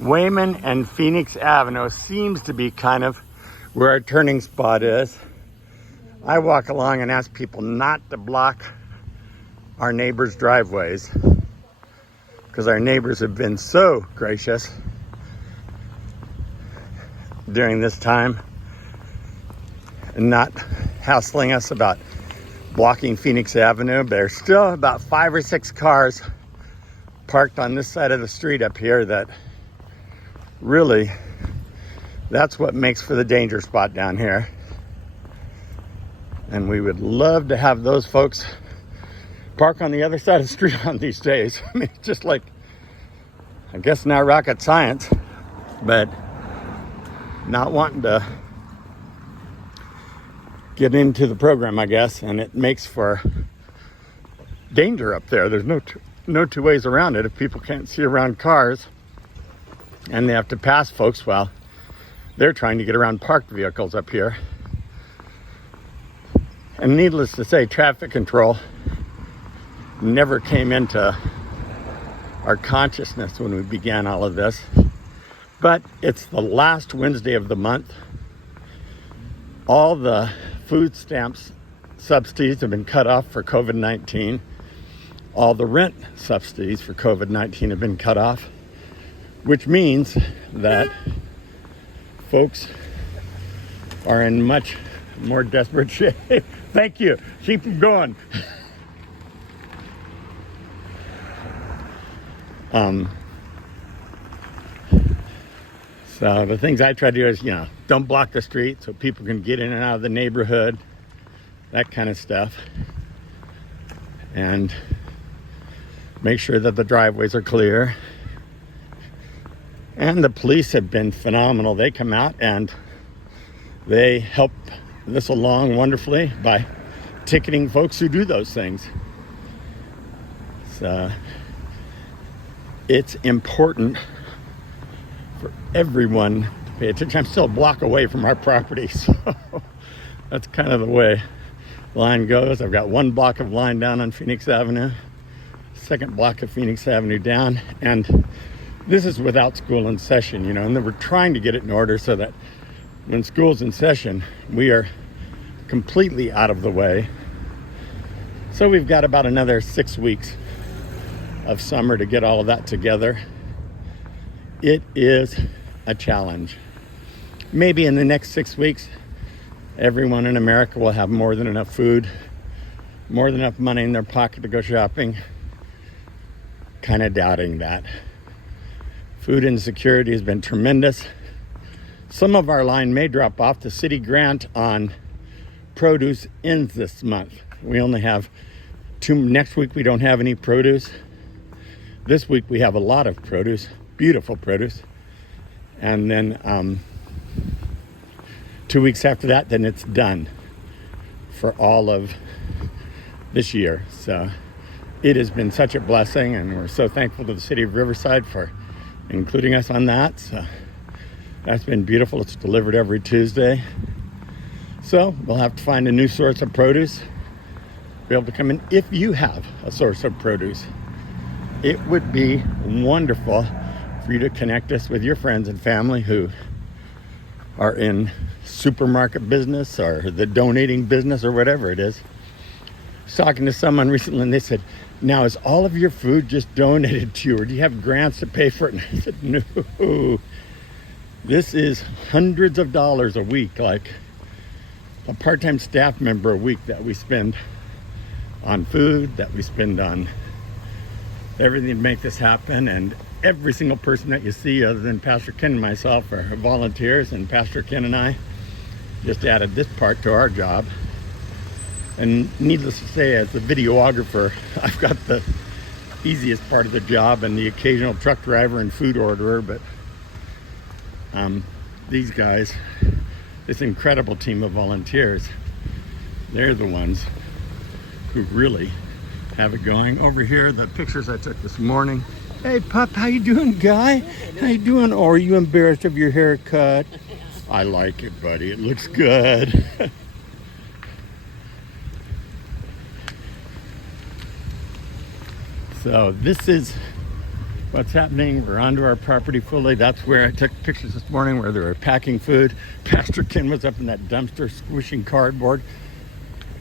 Wayman and Phoenix Avenue seems to be kind of where our turning spot is. I walk along and ask people not to block our neighbors' driveways because our neighbors have been so gracious during this time and not hassling us about blocking Phoenix Avenue. But there's still about 5 or 6 cars parked on this side of the street up here that really, that's what makes for the danger spot down here. And we would love to have those folks park on the other side of the street on these days. I mean, just like, I guess not rocket science, but not wanting to get into the program, I guess, and it makes for danger up there. There's no two ways around it. If people can't see around cars and they have to pass folks while they're trying to get around parked vehicles up here. And needless to say, traffic control never came into our consciousness when we began all of this. But it's the last Wednesday of the month. All the food stamps subsidies have been cut off for COVID-19. All the rent subsidies for COVID-19 have been cut off, which means that folks are in much more desperate shape. Thank you. Keep them going. So the things I try to do is, don't block the street so people can get in and out of the neighborhood, that kind of stuff. And make sure that the driveways are clear. And the police have been phenomenal. They come out and they help this along wonderfully by ticketing folks who do those things. So it's important for everyone to pay attention. I'm still a block away from our property, so that's kind of the way the line goes. I've got 1 block of line down on Phoenix Avenue, 2nd block of Phoenix Avenue down, and this is without school in session, and then we're trying to get it in order so that when school's in session, we are completely out of the way. So we've got about another 6 weeks of summer to get all of that together. It is a challenge. Maybe in the next 6 weeks, everyone in America will have more than enough food, more than enough money in their pocket to go shopping. Kind of doubting that. Food insecurity has been tremendous. Some of our line may drop off. The city grant on produce ends this month. We only have 2. Next week we don't have any produce. This week we have a lot of produce, beautiful produce. And then 2 weeks after that, then it's done for all of this year. So it has been such a blessing, and we're so thankful to the city of Riverside for including us on that. So that's been beautiful. It's delivered every Tuesday. So we'll have to find a new source of produce, be able to come in. If you have a source of produce, it would be wonderful for you to connect us with your friends and family who are in supermarket business or the donating business or whatever it is. I was talking to someone recently and they said, now is all of your food just donated to you, or do you have grants to pay for it? And I said, no. This is hundreds of dollars a week, like a part-time staff member a week that we spend on food, that we spend on everything to make this happen. And every single person that you see other than Pastor Ken and myself are volunteers, and Pastor Ken and I just added this part to our job. And needless to say, as a videographer, I've got the easiest part of the job and the occasional truck driver and food orderer, but these guys, this incredible team of volunteers, they're the ones who really have it going. Over here, the pictures I took this morning. Hey, pup, how you doing, guy? How you doing? Or are you embarrassed of your haircut? I like it, buddy. It looks good. So this is what's happening. We're onto our property fully. That's where I took pictures this morning where they were packing food. Pastor Ken was up in that dumpster squishing cardboard.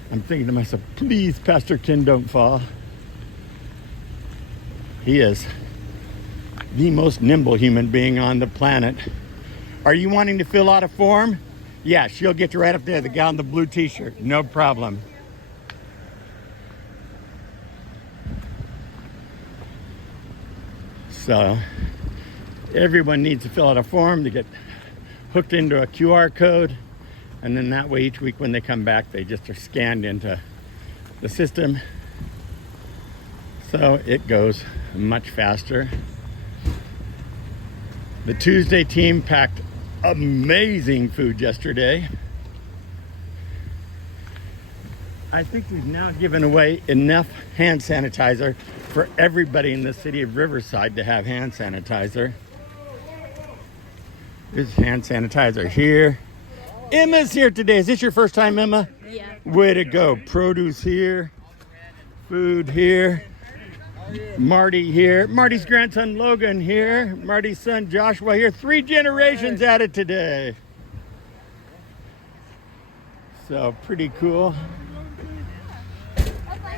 I'm thinking to myself, please, Pastor Ken, don't fall. He is the most nimble human being on the planet. Are you wanting to fill out a form? Yeah, she'll get you right up there, the gal in the blue t-shirt. No problem. So everyone needs to fill out a form to get hooked into a QR code. And then that way each week when they come back, they just are scanned into the system. So it goes much faster. The Tuesday team packed amazing food yesterday. I think we've now given away enough hand sanitizer for everybody in the city of Riverside to have hand sanitizer. There's hand sanitizer here. Emma's here today. Is this your first time, Emma? Yeah. Way to go. Produce here. Food here. Marty here. Marty's grandson Logan here. Marty's son Joshua here. 3 generations at it today. So pretty cool.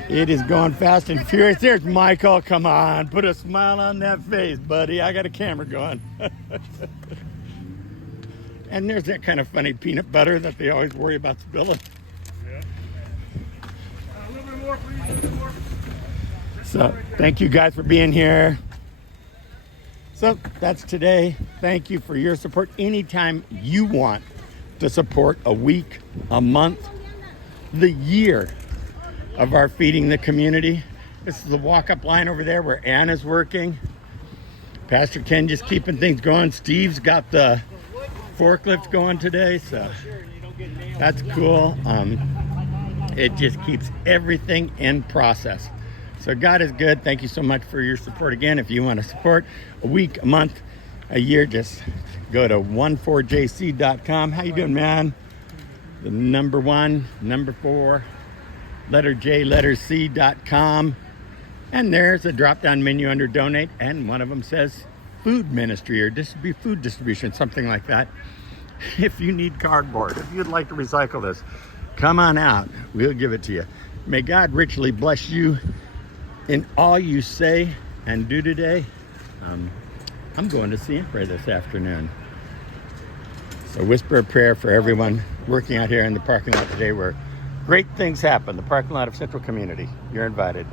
It is going fast and furious. There's Michael. Come on. Put a smile on that face, buddy. I got a camera going. And there's that kind of funny peanut butter that they always worry about spilling. Yeah. A little bit more, please. A little bit more. So thank you guys for being here. So that's today. Thank you for your support. Anytime you want to support a week, a month, the year of our Feeding the Community. This is the walk-up line over there where Anna's working. Pastor Ken just keeping things going. Steve's got the forklift going today, so that's cool. It just keeps everything in process. So God is good. Thank you so much for your support. Again, if you want to support a week, a month, a year, just go to 14jc.com. How you doing, man? The number 1, number 4, letter J, letter C.com. And there's a drop-down menu under donate, and one of them says food ministry or food distribution, something like that. If you need cardboard, if you'd like to recycle this, come on out. We'll give it to you. May God richly bless you in all you say and do today. I'm going to Siempre this afternoon. So whisper a prayer for everyone working out here in the parking lot today where great things happen. The parking lot of Central Community. You're invited.